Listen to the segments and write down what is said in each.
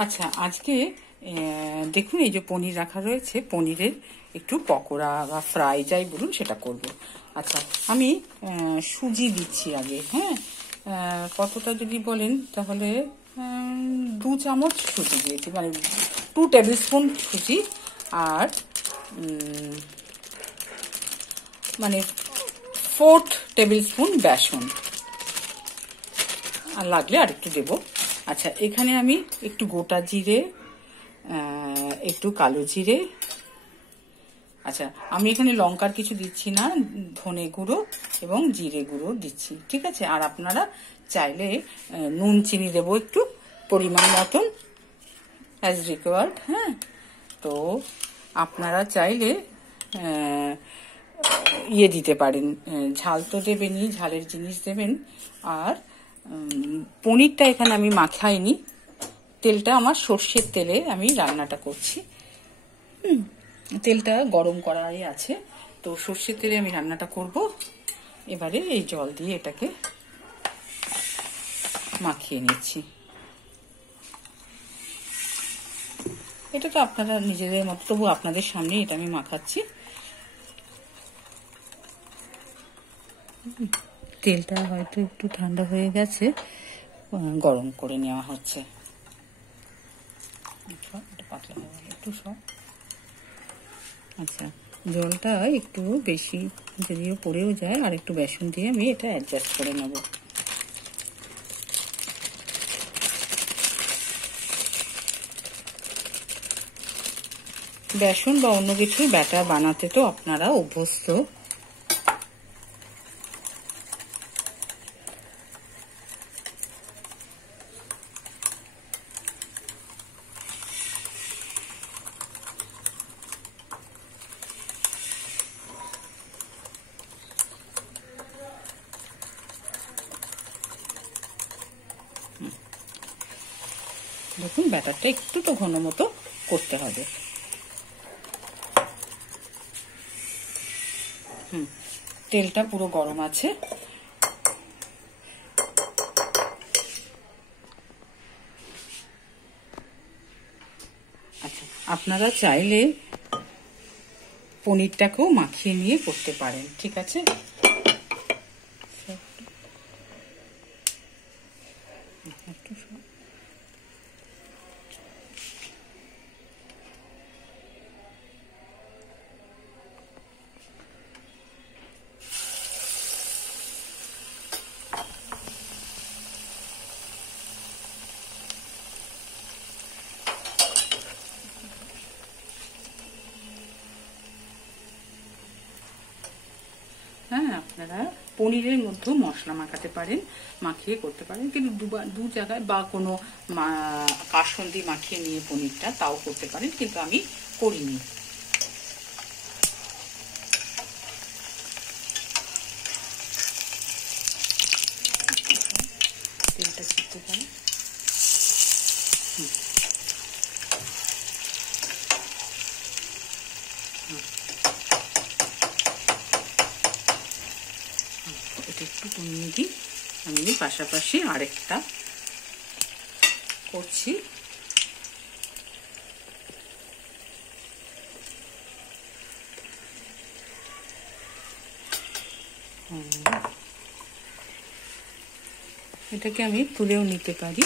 আচ্ছা, আজকে দেখুন এই যে পনির রাখা রয়েছে, পনিরের একটু পকোড়া বা ফ্রাই যাই বলুন সেটা করব। আচ্ছা, আমি সুজি দিচ্ছি আগে। হ্যাঁ, কতটা যদি বলেন তাহলে 2 চামচ সুজি দিয়েছি, মানে 2 টেবিল স্পুন সুজি, আর মানে 4 টেবিল স্পুন বেসন, আর লাগলে আর একটু দেবো। আচ্ছা, এখানে আমি একটু গোটা জিরে, একটু কালো জিরে, আচ্ছা আমি এখানে লঙ্কার কিছু দিচ্ছি না, ধনে গুঁড়ো এবং জিরে গুঁড়ো দিচ্ছি, ঠিক আছে। আর আপনারা চাইলে নুন চিনি দেবো একটু পরিমাণ মতন, অ্যাজ রিকোয়ার্ড। হ্যাঁ, তো আপনারা চাইলে ইয়ে দিতে পারেন, ঝাল তো দেবেনই, ঝালের জিনিস দেবেন। আর পনিরটা এখানে আমি মাখাইনি, তেলটা আমার সর্ষের তেলে আমি রান্নাটা করছি। তেলটা গরম করাই আছে, তো সর্ষের তেলে আমি রান্নাটা করব। এবারে এই জল দিয়ে এটাকে মাখিয়ে নিচ্ছি। এটা তো আপনারা নিজেদের মতো, তবু আপনাদের সামনে এটা আমি মাখাচ্ছি। তেলটা হয়তো একটু ঠান্ডা হয়ে গেছে, গরম করে নেওয়া হচ্ছে। পাতলা একটু সব। আচ্ছা, জলটা একটু বেশি যদিও পড়েও যায়, আর একটু বেসন দিয়ে আমি এটা অ্যাডজাস্ট করে নেব। বেসন বা অন্য কিছু ব্যাটার বানাতে তো আপনারা অভ্যস্ত। দেখুন, ব্যাটারটা একটু তো ঘন মতো করতে হবে। তেলটা পুরো গরম আছে। আচ্ছা, আপনারা চাইলে পনিরটাকেও মাখিয়ে নিয়ে করতে পারেন, ঠিক আছে। হ্যাঁ, আপনারা পনিরের মধ্যেও মশলা মাখাতে পারেন, মাখিয়ে করতে পারেন, কিন্তু দু জায়গায় বা কোনো কাসন্দি মাখিয়ে নিয়ে পনিরটা তাও করতে পারেন, কিন্তু আমি করিনি। তেলটা ছিটতে পারে। এটা একটু কমিয়ে দিই, আমি পাশাপাশি আরেকটা করছি। এটাকে আমি তুলেও নিতে পারি।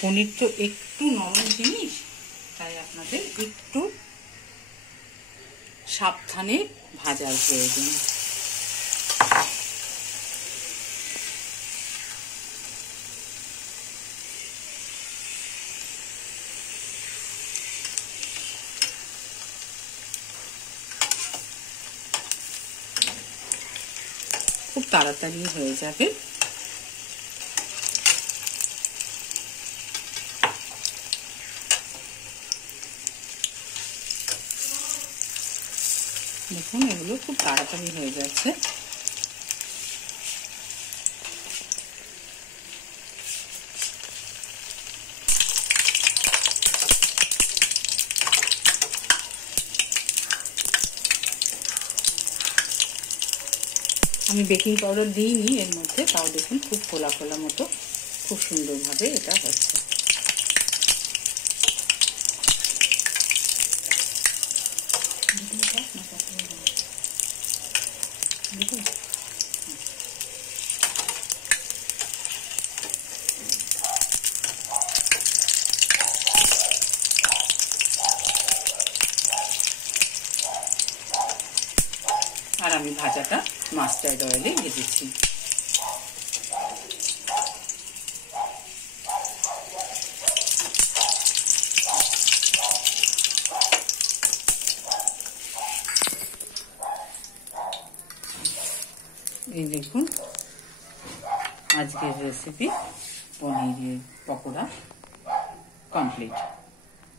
পনির তো একটু নরম জিনিস, তাই আপনাদের একটু সাবধানে ভাজার প্রয়োজন। খুব তাড়াতাড়ি হয়ে যাবে। দেখুন এগুলো খুব তাড়াতাড়ি হয়ে যাচ্ছে। আমি বেকিং পাউডার দিইনি এর মধ্যে, তাও দেখুন খুব ফোলা ফোলা মতো খুব সুন্দরভাবে এটা হচ্ছে। আর আমি ভাজাটা মাস্টার্ড অয়েলে ভেজেছি। এই দেখুন আজকের রেসিপি পনিরের পকোড়া কমপ্লিট।